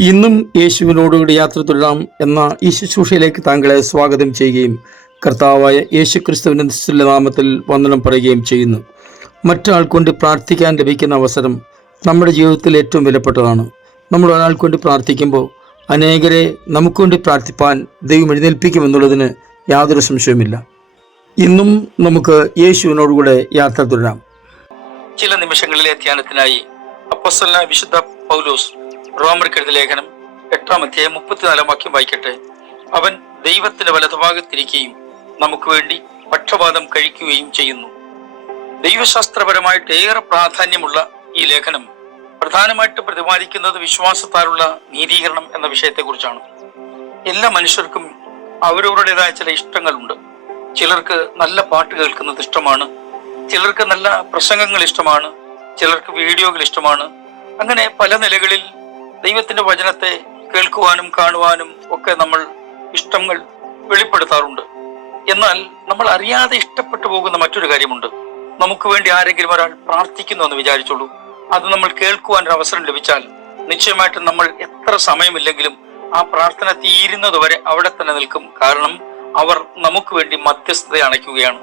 ഇന്നും യേശുവിനോടുകൂടി യാത്ര തുടരാം എന്ന ഈ ശുശ്രൂഷയിലേക്ക് താങ്കളെ സ്വാഗതം ചെയ്യുകയും കർത്താവായ യേശു ക്രിസ്തുവിന്റെ നിശ്ചല നാമത്തിൽ വന്ദനം പറയുകയും ചെയ്യുന്നു. മറ്റൊരാൾ കൊണ്ട് പ്രാർത്ഥിക്കാൻ ലഭിക്കുന്ന അവസരം നമ്മുടെ ജീവിതത്തിൽ ഏറ്റവും വിലപ്പെട്ടതാണ്. നമ്മൾ ഒരാൾ കൊണ്ട് പ്രാർത്ഥിക്കുമ്പോൾ അനേകരെ നമുക്ക് വേണ്ടി പ്രാർത്ഥിപ്പാൻ ദൈവം എഴുന്നേൽപ്പിക്കുമെന്നുള്ളതിന് യാതൊരു സംശയവുമില്ല. ഇന്നും നമുക്ക് യേശുവിനോടുകൂടെ യാത്ര തുടരാം. ചില നിമിഷങ്ങളിലെ ധ്യാനത്തിനായി അപ്പസ്വല വിശുദ്ധ പൗലോസ് റോമർക്കെഴുതിയ ലേഖനം എട്ടാം അധ്യായം മുപ്പത്തിനാലാം വാക്യം വായിക്കട്ടെ. അവൻ ദൈവത്തിന്റെ വലതുഭാഗത്തിരിക്കുകയും നമുക്ക് വേണ്ടി പക്ഷപാതം കഴിക്കുകയും ചെയ്യുന്നു. ദൈവശാസ്ത്രപരമായിട്ട് ഏറെ പ്രാധാന്യമുള്ള ഈ ലേഖനം പ്രധാനമായിട്ട് പ്രതിപാദിക്കുന്നത് വിശ്വാസത്താലുള്ള നീതീകരണം എന്ന വിഷയത്തെക്കുറിച്ചാണ്. എല്ലാ മനുഷ്യർക്കും അവരവരുടേതായ ചില ഇഷ്ടങ്ങളുണ്ട്. ചിലർക്ക് നല്ല പാട്ട് കേൾക്കുന്നത് ഇഷ്ടമാണ്. ചിലർക്ക് നല്ല പ്രസംഗങ്ങൾ ഇഷ്ടമാണ്. ചിലർക്ക് വീഡിയോകൾ ഇഷ്ടമാണ്. അങ്ങനെ പല നിലകളിൽ ദൈവത്തിന്റെ വചനത്തെ കേൾക്കുവാനും കാണുവാനും ഒക്കെ നമ്മൾ ഇഷ്ടങ്ങൾ വെളിപ്പെടുത്താറുണ്ട്. എന്നാൽ നമ്മൾ അറിയാതെ ഇഷ്ടപ്പെട്ടു പോകുന്ന മറ്റൊരു കാര്യമുണ്ട്. നമുക്ക് വേണ്ടി ആരെങ്കിലും ഒരാൾ പ്രാർത്ഥിക്കുന്നു എന്ന് വിചാരിച്ചോളൂ. അത് നമ്മൾ കേൾക്കുവാൻ ഒരു അവസരം ലഭിച്ചാൽ നിശ്ചയമായിട്ടും നമ്മൾ എത്ര സമയമില്ലെങ്കിലും ആ പ്രാർത്ഥന തീരുന്നത് വരെ അവിടെ തന്നെ നിൽക്കും. കാരണം അവർ നമുക്ക് വേണ്ടി മധ്യസ്ഥത അണയ്ക്കുകയാണ്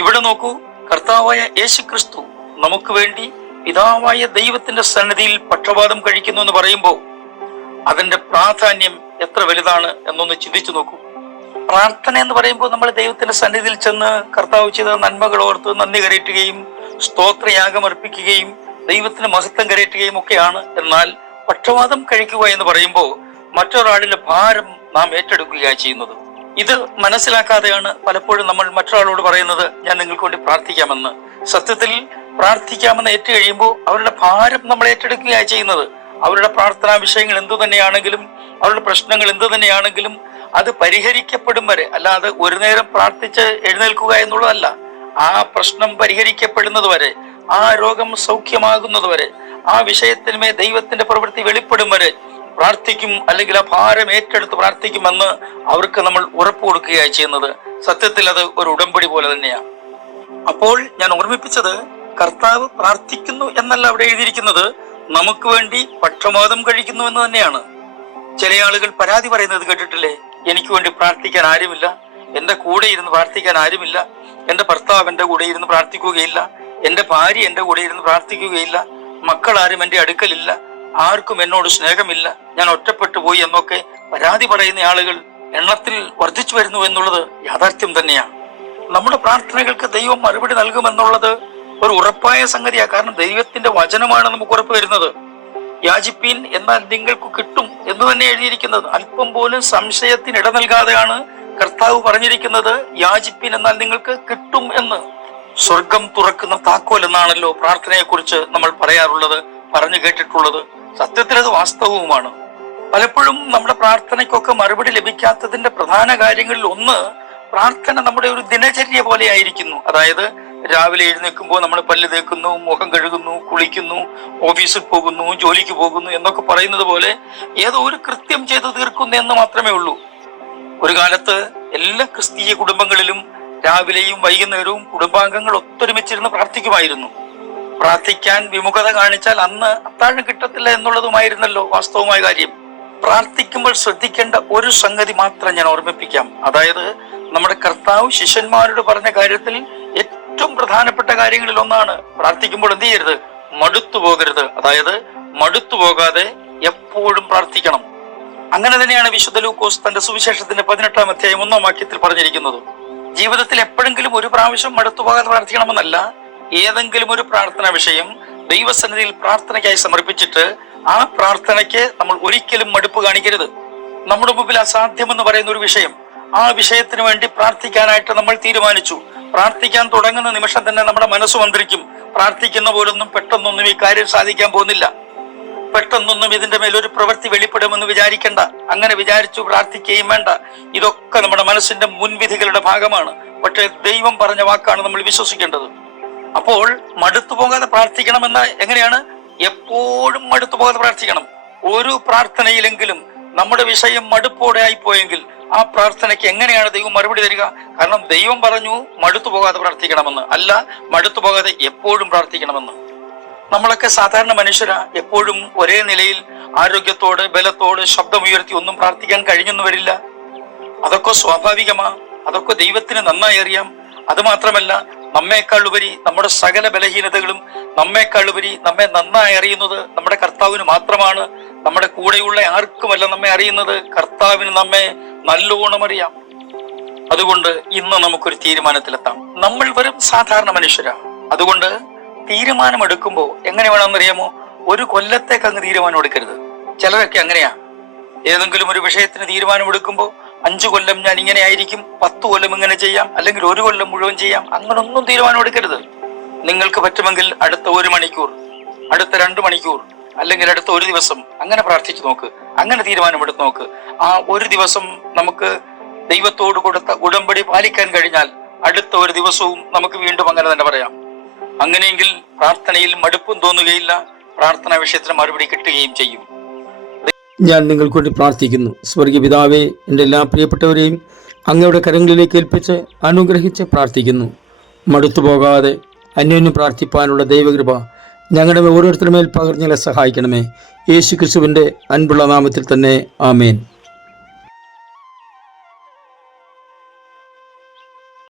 ഇവിടെ നോക്കൂ കർത്താവായ യേശു ക്രിസ്തു നമുക്ക് വേണ്ടി പിതാവായ ദൈവത്തിന്റെ സന്നിധിയിൽ പക്ഷപാതം കഴിക്കുന്നു എന്ന് പറയുമ്പോൾ അതിന്റെ പ്രാധാന്യം എത്ര വലുതാണ് എന്നൊന്ന് ചിന്തിച്ചു നോക്കൂ. പ്രാർത്ഥന എന്ന് പറയുമ്പോൾ നമ്മൾ ദൈവത്തിന്റെ സന്നിധിയിൽ ചെന്ന് കർത്താവ് ചെയ്ത നന്മകൾ ഓർത്ത് നന്ദി കരയറ്റുകയും സ്തോത്രയാഗം അർപ്പിക്കുകയും ദൈവത്തിന് മഹത്വം കരയറ്റുകയും ഒക്കെയാണ്. എന്നാൽ പക്ഷപാതം കഴിക്കുക എന്ന് പറയുമ്പോൾ മറ്റൊരാളിലെ ഭാരം നാം ഏറ്റെടുക്കുകയാണ് ചെയ്യുന്നത്. ഇത് മനസ്സിലാക്കാതെയാണ് പലപ്പോഴും നമ്മൾ മറ്റൊരാളോട് പറയുന്നത് ഞാൻ നിങ്ങൾക്ക് വേണ്ടി പ്രാർത്ഥിക്കാമെന്ന്. സത്യത്തിൽ പ്രാർത്ഥിക്കാമെന്ന് ഏറ്റു കഴിയുമ്പോൾ അവരുടെ ഭാരം നമ്മൾ ഏറ്റെടുക്കുകയാണ് ചെയ്യുന്നത്. അവരുടെ പ്രാർത്ഥനാ വിഷയങ്ങൾ എന്തു തന്നെയാണെങ്കിലും അവരുടെ പ്രശ്നങ്ങൾ എന്തു തന്നെയാണെങ്കിലും അത് പരിഹരിക്കപ്പെടും വരെ. അല്ലാതെ ഒരു നേരം പ്രാർത്ഥിച്ച് എഴുന്നേൽക്കുക എന്നുള്ളതല്ല. ആ പ്രശ്നം പരിഹരിക്കപ്പെടുന്നത് വരെ ആ രോഗം സൗഖ്യമാകുന്നത് വരെ ആ വിഷയത്തിന്മേ ദൈവത്തിന്റെ പ്രവൃത്തി വെളിപ്പെടും വരെ പ്രാർത്ഥിക്കും അല്ലെങ്കിൽ ആ ഭാരം ഏറ്റെടുത്ത് പ്രാർത്ഥിക്കുമെന്ന് അവർക്ക് നമ്മൾ ഉറപ്പ് കൊടുക്കുകയാണ് ചെയ്യുന്നത്. സത്യത്തിൽ അത് ഒരു ഉടമ്പടി പോലെ തന്നെയാണ് അപ്പോൾ ഞാൻ ഓർമ്മിപ്പിച്ചത് കർത്താവ് പ്രാർത്ഥിക്കുന്നു എന്നല്ല അവിടെ എഴുതിയിരിക്കുന്നത്. നമുക്ക് വേണ്ടി പക്ഷപാതം കഴിക്കുന്നു എന്ന് തന്നെയാണ്. ചില ആളുകൾ പരാതി പറയുന്നത് കേട്ടിട്ടില്ലേ? എനിക്ക് വേണ്ടി പ്രാർത്ഥിക്കാൻ ആരുമില്ല. എന്റെ കൂടെ ഇരുന്ന് പ്രാർത്ഥിക്കാൻ ആരുമില്ല. എന്റെ ഭർത്താവ് എന്റെ കൂടെ ഇരുന്ന് പ്രാർത്ഥിക്കുകയില്ല. എന്റെ ഭാര്യ എന്റെ കൂടെ ഇരുന്ന് പ്രാർത്ഥിക്കുകയില്ല. മക്കൾ ആരും എന്റെ അടുക്കലില്ല. ആർക്കും എന്നോട് സ്നേഹമില്ല. ഞാൻ ഒറ്റപ്പെട്ടു പോയി എന്നൊക്കെ പരാതി പറയുന്ന ആളുകൾ എണ്ണത്തിൽ വർദ്ധിച്ചു വരുന്നു എന്നുള്ളത് യാഥാർത്ഥ്യം തന്നെയാണ്. നമ്മുടെ പ്രാർത്ഥനകൾക്ക് ദൈവം മറുപടി നൽകുമെന്നുള്ളത് ഒരു ഉറപ്പായ സംഗതിയാണ് കാരണം ദൈവത്തിന്റെ വചനമാണ് നമുക്ക് ഉറപ്പ് വരുന്നത്. യാചിപ്പീൻ എന്നാൽ നിങ്ങൾക്ക് കിട്ടും എന്ന് തന്നെ എഴുതിയിരിക്കുന്നത്. അല്പം പോലും സംശയത്തിന് ഇട നൽകാതെയാണ് കർത്താവ് പറഞ്ഞിരിക്കുന്നത് യാചിപ്പീൻ എന്നാൽ നിങ്ങൾക്ക് കിട്ടും എന്ന്. സ്വർഗം തുറക്കുന്ന താക്കോൽ എന്നാണല്ലോ പ്രാർത്ഥനയെക്കുറിച്ച് നമ്മൾ പറയാറുള്ളത് പറഞ്ഞു കേട്ടിട്ടുള്ളത്. സത്യത്തിൽ അത് വാസ്തവവുമാണ്. പലപ്പോഴും നമ്മുടെ പ്രാർത്ഥനയ്ക്കൊക്കെ മറുപടി ലഭിക്കാത്തതിന്റെ പ്രധാന കാര്യങ്ങളിൽ ഒന്ന് പ്രാർത്ഥന നമ്മുടെ ഒരു ദിനചര്യ പോലെ ആയിരിക്കുന്നു. അതായത് രാവിലെ എഴുന്നേൽക്കുമ്പോൾ നമ്മൾ പല്ല് തേക്കുന്നു മുഖം കഴുകുന്നു കുളിക്കുന്നു ഓഫീസിൽ പോകുന്നു ജോലിക്ക് പോകുന്നു എന്നൊക്കെ പറയുന്നത് പോലെ ഏതോ ഒരു കൃത്യം ചെയ്ത് തീർക്കുന്നു എന്ന് മാത്രമേ ഉള്ളൂ. ഒരു കാലത്ത് എല്ലാ ക്രിസ്തീയ കുടുംബങ്ങളിലും രാവിലെയും വൈകുന്നേരവും കുടുംബാംഗങ്ങൾ ഒത്തൊരുമിച്ചിരുന്ന് പ്രാർത്ഥിക്കുമായിരുന്നു. പ്രാർത്ഥിക്കാൻ വിമുഖത കാണിച്ചാൽ അന്ന് അത്താഴം കിട്ടത്തില്ല എന്നുള്ളതുമായിരുന്നല്ലോ വാസ്തവമായ കാര്യം. പ്രാർത്ഥിക്കുമ്പോൾ ശ്രദ്ധിക്കേണ്ട ഒരു സംഗതി മാത്രം ഞാൻ ഓർമ്മിപ്പിക്കാം. അതായത് നമ്മുടെ കർത്താവ് ശിഷ്യന്മാരോട് പറഞ്ഞ കാര്യത്തിൽ ഏറ്റവും പ്രധാനപ്പെട്ട കാര്യങ്ങളിൽ ഒന്നാണ് പ്രാർത്ഥിക്കുമ്പോൾ എന്ത് ചെയ്യരുത്? മടുത്തു പോകരുത്. അതായത് മടുത്തു പോകാതെ എപ്പോഴും പ്രാർത്ഥിക്കണം. അങ്ങനെ തന്നെയാണ് വിശുദ്ധ ലൂക്കോസ് തന്റെ സുവിശേഷത്തിന്റെ പതിനെട്ടാം അധ്യായം ഒന്നാം വാക്യത്തിൽ പറഞ്ഞിരിക്കുന്നത്. ജീവിതത്തിൽ എപ്പോഴെങ്കിലും ഒരു പ്രാവശ്യം മടുത്തു പോകാതെ പ്രാർത്ഥിക്കണമെന്നല്ല ഏതെങ്കിലും ഒരു പ്രാർത്ഥന വിഷയം ദൈവസന്നിധിയിൽ പ്രാർത്ഥനയ്ക്കായി സമർപ്പിച്ചിട്ട് ആ പ്രാർത്ഥനയ്ക്ക് നമ്മൾ ഒരിക്കലും മടുപ്പ് കാണിക്കരുത്. നമ്മുടെ മുമ്പിൽ അസാധ്യമെന്ന് പറയുന്ന ഒരു വിഷയം ആ വിഷയത്തിന് വേണ്ടി പ്രാർത്ഥിക്കാനായിട്ട് നമ്മൾ തീരുമാനിച്ചു. പ്രാർത്ഥിക്കാൻ തുടങ്ങുന്ന നിമിഷം തന്നെ നമ്മുടെ മനസ്സ് മന്ത്രിക്കും പ്രാർത്ഥിക്കുന്ന പോലൊന്നും പെട്ടെന്നൊന്നും ഈ കാര്യം സാധിക്കാൻ പോകുന്നില്ല. പെട്ടെന്നൊന്നും ഇതിന്റെ മേലൊരു പ്രവൃത്തി വെളിപ്പെടുമെന്ന് വിചാരിക്കേണ്ട. അങ്ങനെ വിചാരിച്ചു പ്രാർത്ഥിക്കുകയും വേണ്ട. ഇതൊക്കെ നമ്മുടെ മനസ്സിന്റെ മുൻവിധികളുടെ ഭാഗമാണ്. പക്ഷേ ദൈവം പറഞ്ഞ വാക്കാണ് നമ്മൾ വിശ്വസിക്കേണ്ടത്. അപ്പോൾ മടുത്തു പോകാതെ പ്രാർത്ഥിക്കണമെന്ന എങ്ങനെയാണ്? എപ്പോഴും മടുത്തു പോകാതെ പ്രാർത്ഥിക്കണം. ഒരു പ്രാർത്ഥനയിലെങ്കിലും നമ്മുടെ വിഷയം മടുപ്പോടെ ആയിപ്പോയെങ്കിൽ ആ പ്രാർത്ഥനയ്ക്ക് എങ്ങനെയാണ് ദൈവം മറുപടി തരിക? കാരണം ദൈവം പറഞ്ഞു മടുത്തു പോകാതെ പ്രാർത്ഥിക്കണമെന്ന്. അല്ല മടുത്തു പോകാതെ എപ്പോഴും പ്രാർത്ഥിക്കണമെന്ന്. നമ്മളൊക്കെ സാധാരണ മനുഷ്യരാ. എപ്പോഴും ഒരേ നിലയിൽ ആരോഗ്യത്തോട് ബലത്തോട് ശബ്ദമുയർത്തി ഒന്നും പ്രാർത്ഥിക്കാൻ കഴിഞ്ഞെന്ന് വരില്ല. അതൊക്കെ സ്വാഭാവികമാ. അതൊക്കെ ദൈവത്തിന് നന്നായി അറിയാം. അത് മാത്രമല്ല നമ്മേക്കാൾ ഉപരി നമ്മുടെ സകല ബലഹീനതകളും നമ്മേക്കാൾ ഉപരി നമ്മെ നന്നായി അറിയുന്നത് നമ്മുടെ കർത്താവിന് മാത്രമാണ്. നമ്മുടെ കൂടെയുള്ള ആർക്കുമല്ല നമ്മെ അറിയുന്നത്? കർത്താവിന് നമ്മെ നല്ലോണം അറിയാം. അതുകൊണ്ട് ഇന്ന് നമുക്കൊരു തീരുമാനത്തിലെത്താം. നമ്മൾ വെറും സാധാരണ മനുഷ്യരാ. അതുകൊണ്ട് തീരുമാനമെടുക്കുമ്പോൾ എങ്ങനെ വേണമെന്നറിയാമോ? ഒരു കൊല്ലത്തേക്ക് അങ്ങ് തീരുമാനം എടുക്കരുത് ചിലരൊക്കെ അങ്ങനെയാ. ഏതെങ്കിലും ഒരു വിഷയത്തിന് തീരുമാനമെടുക്കുമ്പോൾ അഞ്ചു കൊല്ലം ഞാൻ ഇങ്ങനെ ആയിരിക്കും പത്ത് കൊല്ലം ഇങ്ങനെ ചെയ്യാം അല്ലെങ്കിൽ ഒരു കൊല്ലം മുഴുവൻ ചെയ്യാം അങ്ങനൊന്നും തീരുമാനം എടുക്കരുത് നിങ്ങൾക്ക് പറ്റുമെങ്കിൽ അടുത്ത ഒരു മണിക്കൂർ അടുത്ത രണ്ട് മണിക്കൂർ അല്ലെങ്കിൽ അടുത്ത ഒരു ദിവസം അങ്ങനെ പ്രാർത്ഥിച്ചു നോക്ക് അങ്ങനെ തീരുമാനമെടുത്ത് നോക്ക്. ആ ഒരു ദിവസം നമുക്ക് ദൈവത്തോട് കൊടുത്ത ഉടമ്പടി പാലിക്കാൻ കഴിഞ്ഞാൽ അടുത്ത ഒരു ദിവസവും നമുക്ക് വീണ്ടും അങ്ങനെ തന്നെ പറയാം. അങ്ങനെയെങ്കിൽ പ്രാർത്ഥനയിൽ മടുപ്പും തോന്നുകയില്ല പ്രാർത്ഥനാ വിഷയത്തിന് മറുപടി കിട്ടുകയും ചെയ്യും. ഞാൻ നിങ്ങൾക്ക് വേണ്ടി പ്രാർത്ഥിക്കുന്നു. സ്വർഗീയ പിതാവെ എന്റെ എല്ലാ പ്രിയപ്പെട്ടവരെയും അങ്ങയുടെ കരങ്ങളിലേക്ക് ഏൽപ്പിച്ച് അനുഗ്രഹിച്ച് പ്രാർത്ഥിക്കുന്നു. മടുത്തു പോകാതെ അന്യോന്യം പ്രാർത്ഥിപ്പാനുള്ള ദൈവകൃപ ഞങ്ങളുടെ ഓരോരുത്തരുടെ മേൽ പകർഞ്ഞങ്ങളെ സഹായിക്കണമേ. യേശു ക്രിസ്തുവിന്റെ അൻപുള്ള നാമത്തിൽ തന്നെ ആമേൻ.